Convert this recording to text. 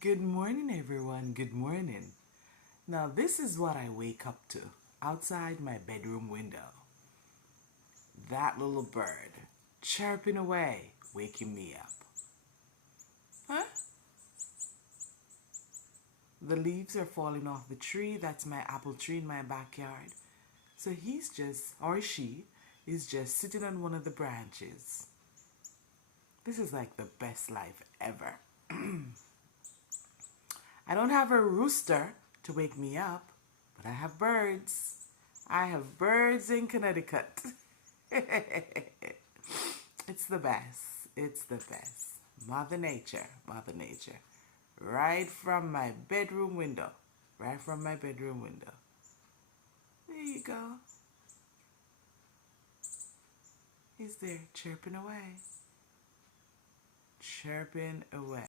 Good morning, everyone. Good morning. Now, this is what I wake up to outside my bedroom window. That little bird chirping away, waking me up. Huh? The leaves are falling off the tree. That's my apple tree in my backyard. So he's just, or she, is just sitting on one of the branches. This is like the best life ever. I don't have a rooster to wake me up, but I have birds. I have birds in Connecticut. It's the best. It's the best. Mother Nature, Mother Nature. Right from my bedroom window. Right from my bedroom window. There you go. He's there chirping away. Chirping away.